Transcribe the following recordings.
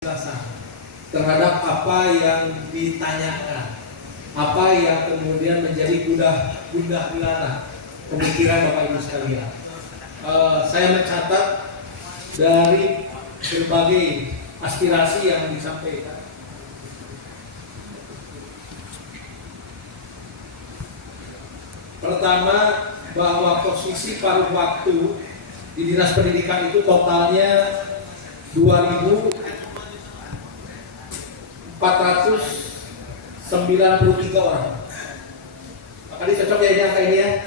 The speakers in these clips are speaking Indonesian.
penjelasan terhadap apa yang ditanyakan, apa yang kemudian menjadi gundah gulana pemikiran Bapak Ibu sekalian. Saya mencatat dari berbagai aspirasi yang disampaikan. Pertama, bahwa posisi paruh waktu di Dinas Pendidikan itu totalnya 2.493 orang. Makanya cocok ya ini angka ini ya,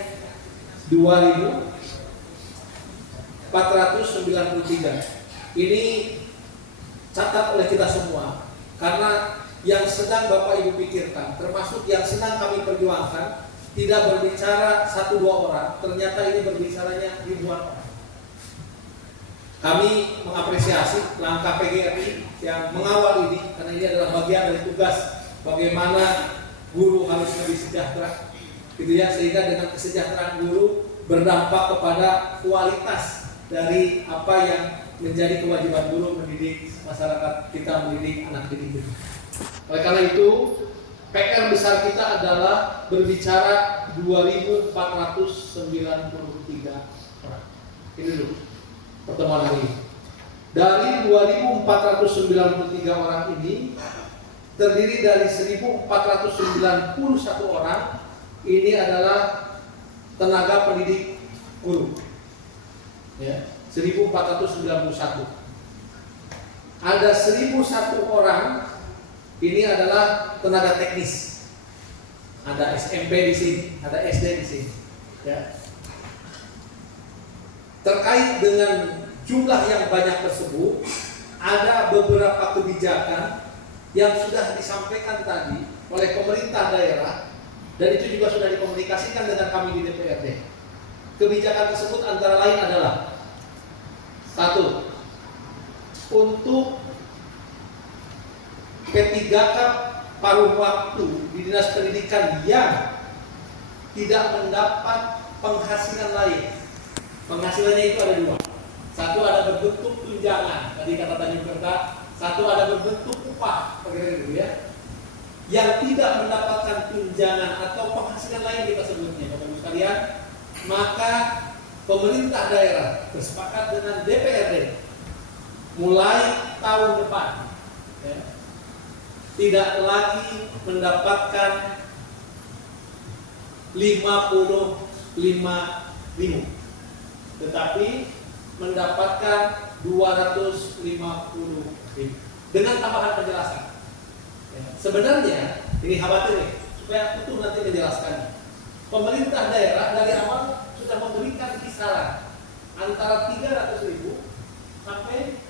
2.493. Ini catat oleh kita semua, karena yang sedang Bapak Ibu pikirkan, termasuk yang sedang kami perjuangkan, tidak berbicara 1-2 orang, ternyata ini berbicaranya ribuan orang. Kami mengapresiasi langkah PGRI yang mengawal ini, karena ini adalah bagian dari tugas bagaimana guru harus lebih sejahtera, gitu ya, sehingga dengan kesejahteraan guru berdampak kepada kualitas dari apa yang menjadi kewajiban guru mendidik masyarakat kita, mendidik anak didik. Oleh karena itu, PR besar kita adalah berbicara 2.493 orang. Ini dulu pertemuan hari ini. Dari 2.493 orang ini terdiri dari 1.491 orang ini adalah tenaga pendidik guru. Ya, 1.491. Ada 1.001 orang ini adalah tenaga teknis. Ada SMP di sini, ada SD di sini. Ya. Terkait dengan jumlah yang banyak tersebut, ada beberapa kebijakan yang sudah disampaikan tadi oleh pemerintah daerah, dan itu juga sudah dikomunikasikan dengan kami di DPRD. Kebijakan tersebut antara lain adalah: 1. Untuk P3K paruh waktu di Dinas Pendidikan yang tidak mendapat penghasilan lain. Penghasilannya itu ada 2. Satu ada berbentuk tunjangan, tadi kata Tanjung Kerta. Satu ada berbentuk upah, begitu ya. Yang tidak mendapatkan tunjangan atau penghasilan lain kita sebutnya, Bapak Ibu sekalian, maka pemerintah daerah bersepakat dengan DPRD mulai tahun depan, ya, tidak lagi mendapatkan 55.000, tetapi mendapatkan 250.000 dengan tambahan penjelasan. Ya, sebenarnya ini khawatir nih, supaya utuh nanti menjelaskan. Pemerintah daerah dari awal sudah memberikan kisaran antara 300.000 sampai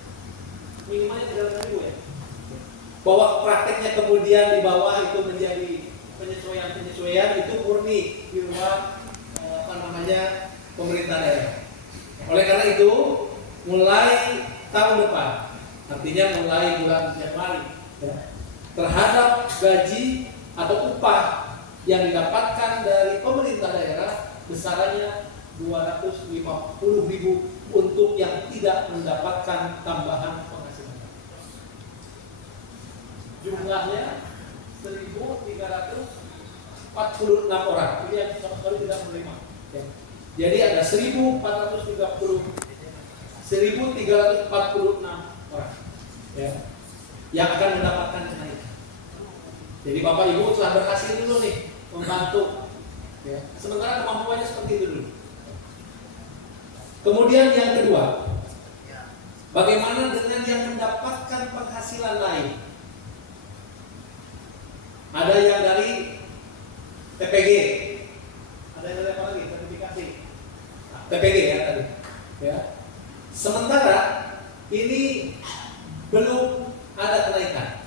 minimalnya 300.000 ya. Bahwa prakteknya kemudian di bawah itu menjadi penyesuaian itu murni di luar pemerintah daerah. Oleh karena itu, mulai tahun depan, artinya mulai bulan Januari, ya, terhadap gaji atau upah yang didapatkan dari pemerintah daerah besarannya 250.000 untuk yang tidak mendapatkan tambahan penghasilan. Jumlahnya 1.346 orang. Ini yang sama sekali tidak menerima. Ya. Jadi ada 1.346 orang, ya, yang akan mendapatkan kenaikan. Jadi Bapak Ibu telah berhasil dulu nih membantu, ya. Sementara kemampuannya seperti itu dulu. Kemudian yang kedua, bagaimana dengan yang mendapatkan penghasilan lain? Ada yang dari TPG, ada yang dari apa lagi? Sertifikasi, TPG ya tadi. Ya. Sementara ini belum ada kenaikan.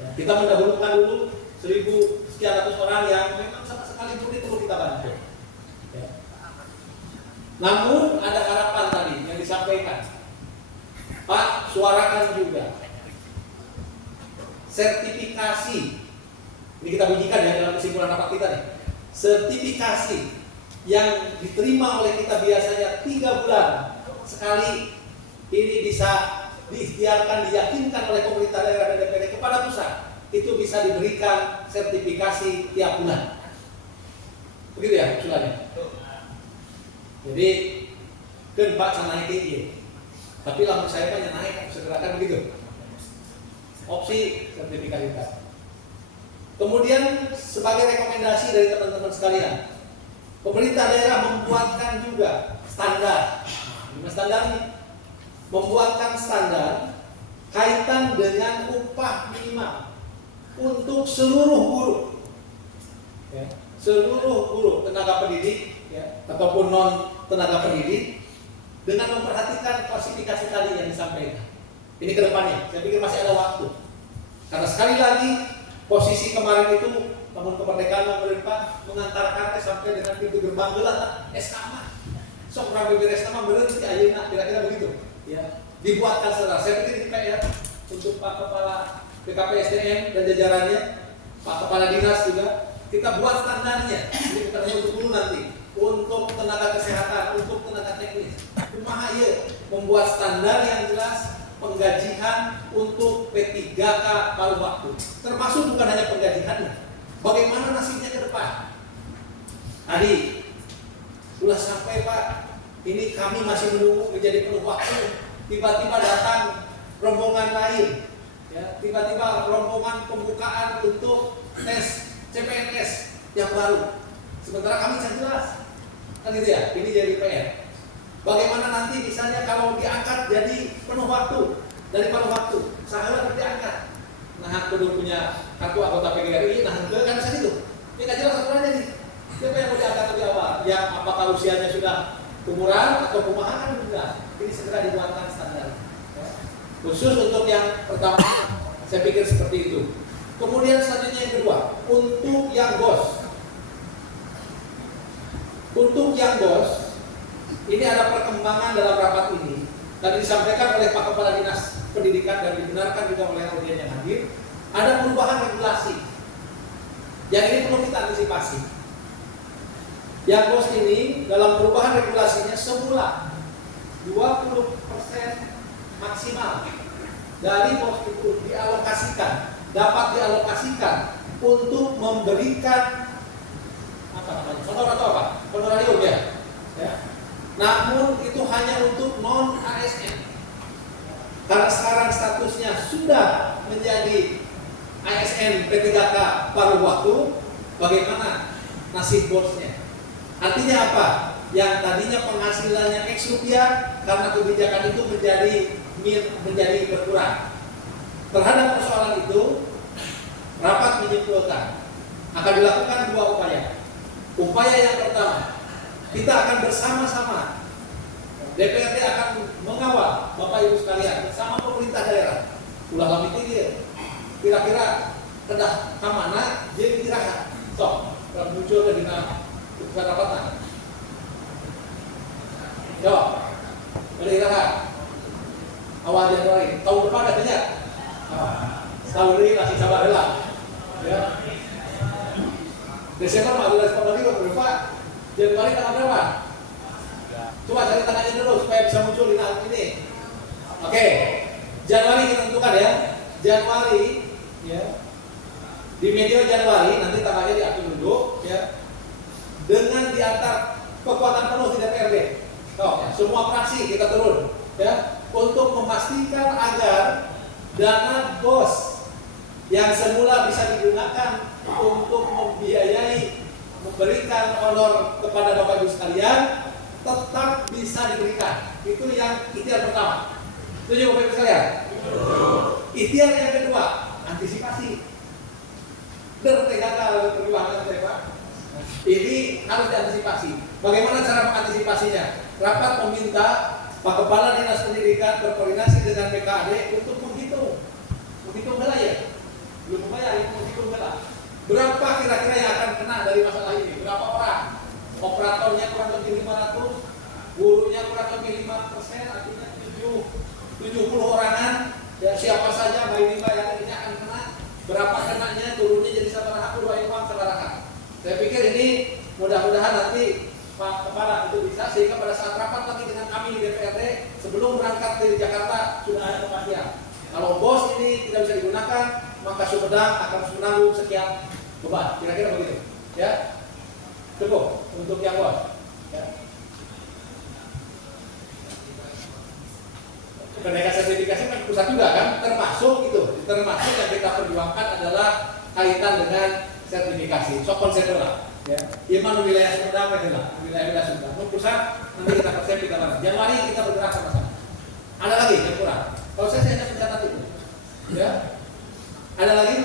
Ya, kita mendahulukan dulu 1.000 sekian ratus orang yang memang sama sekali perlu kita bantu. Ya. Namun ada harapan tadi yang disampaikan, Pak, suarakan juga sertifikasi. Ini kita bunyikan ya dalam kesimpulan rapat kita nih. Sertifikasi yang diterima oleh kita biasanya 3 bulan sekali, ini bisa diikhtiarkan, diyakinkan oleh pemerintah daerah dan DPRD kepada pusat, itu bisa diberikan sertifikasi tiap bulan. Begitu ya usulannya. Jadi kan Pak sana naik tapi lampu saya banyak naik, segerakan begitu. Opsi sertifikasi. Kemudian sebagai rekomendasi dari teman-teman sekalian, pemerintah daerah membuatkan juga standar. Lima standar ini membuatkan standar kaitan dengan upah minimal untuk seluruh guru, ya, seluruh guru tenaga pendidik, ya, ataupun non tenaga pendidik, dengan memperhatikan klasifikasi tadi yang disampaikan. Ini kedepannya, saya pikir masih ada waktu. Karena sekali lagi posisi kemarin itu Taman Kemerdekaan pemerintah mengantarkan sampai dengan pintu gerbang gelas SKM. Sok orang beberes nama berhenti ayeuna kira-kira begitu. Ya, dibuatkan secara. Saya pikir ini PR untuk Pak Kepala BKPSDM dan jajarannya, Pak Kepala Dinas juga, kita buat standarnya. Jadi bukan hanya untuk guru nanti, untuk tenaga kesehatan, untuk tenaga teknis. Kumaha ieu membuat standar yang jelas penggajian untuk P3K paruh waktu. Termasuk bukan hanya penggajiannya, bagaimana nasibnya ke depan. Tadi sudah sampai Pak, ini kami masih menunggu menjadi penuh waktu. Tiba-tiba datang rombongan lain, ya, tiba-tiba rombongan pembukaan untuk tes CPNS yang baru. Sementara kami sangat jelas, kan gitu ya. Ini jadi PR. Bagaimana nanti misalnya kalau diangkat jadi penuh waktu, dari paruh waktu, sahabat diangkat. Nah, kudu punya kartu anggota PGRI, nah itu kan bisa gitu. Ini nggak jelas aturannya nih. Siapa yang mau diangkat lebih awal? Yang apakah usianya sudah umuran atau kumaha kan sudah. Ini segera dibuatkan standar. Ya. Khusus untuk yang pertama, saya pikir seperti itu. Kemudian selanjutnya yang kedua, untuk yang bos. Untuk yang bos, ini ada perkembangan dalam rapat ini. Tadi disampaikan oleh Pak Kepala Dinas Pendidikan dan dibenarkan juga oleh audien yang hadir. Ada perubahan regulasi. Yang ini perlu kita antisipasi. Yang bos ini dalam perubahan regulasinya semula 20% maksimal dari bos itu dapat dialokasikan untuk memberikan apa namanya, honor atau apa? Honorarium ya. Namun itu hanya untuk non ASN. Karena sekarang statusnya sudah menjadi ASN P3K paruh waktu, bagaimana nasib bosnya? Artinya apa? Yang tadinya penghasilannya X rupiah, karena kebijakan itu menjadi berkurang. Terhadap persoalan itu, rapat menyimpulkan akan dilakukan dua upaya. Upaya yang pertama, kita akan bersama-sama, DPRD akan mengawal Bapak Ibu sekalian bersama pemerintah daerah. Ulah lami tinggi, kira-kira kedah kamana jadi istirahat. So, kalau muncul ke dina keputusan rapatan. Jawab, boleh istirahat. Awal Januari, tahun depan katanya. Tahun ini masih sabar lah. Ya. Desember 14 berapa? Januari tanggal berapa? Coba cari tanggalnya dulu supaya bisa muncul di tahun ini. Oke, Januari kita tentukan ya. Januari, ya. Di medio Januari nanti tanggalnya diatur dulu, ya. Dengan diantar kekuatan penuh di DPRD. Semua fraksi kita turun, ya, untuk memastikan agar dana BOS yang semula bisa digunakan untuk membiayai, memberikan honor kepada Bapak Ibu sekalian tetap bisa diberikan. Itu yang ikhtiar pertama. Setuju Bapak Ibu sekalian? Ikhtiar yang kedua, antisipasi. Bertegakal perjuangan Pak. Ini harus diantisipasi. Bagaimana cara mengantisipasinya? Rapat meminta Pak Kepala Dinas Pendidikan berkoordinasi dengan BKD untuk menghitung bela ya. Belum bayar, menghitung bela. Berapa kira-kira yang akan kena dari masalah ini? Berapa orang? Operatornya kurang lebih 500, gurunya kurang lebih 5%, artinya 70 orangan. Ya, siapa saja bayi lima yang ini akan kena. Berapa kenanya? Turunnya jadi sabaraha, dua uang sabaraha. Saya pikir ini mudah-mudahan nanti Pak Kepala itu bisa, sehingga pada saat rapat lagi dengan kami di DPRD sebelum berangkat dari Jakarta sudah ada kepastian. Kalau bos ini tidak bisa digunakan, maka Sumedang akan menanggung sekian beban. Kira-kira begitu. Ya, cukup untuk yang bos. Ya. Kenaikan sertifikasi kan pusat juga kan, termasuk yang kita perjuangkan adalah kaitan dengan sertifikasi. So konsepnya lah. Ya, Iman wilayah Sumedang, wilayah Sumedang. Pusat nanti kita konsep kita mana. Januari kita bergerak sama-sama. Ada lagi yang kurang. Kalau saya hanya mencatat itu. Ya, ada lagi.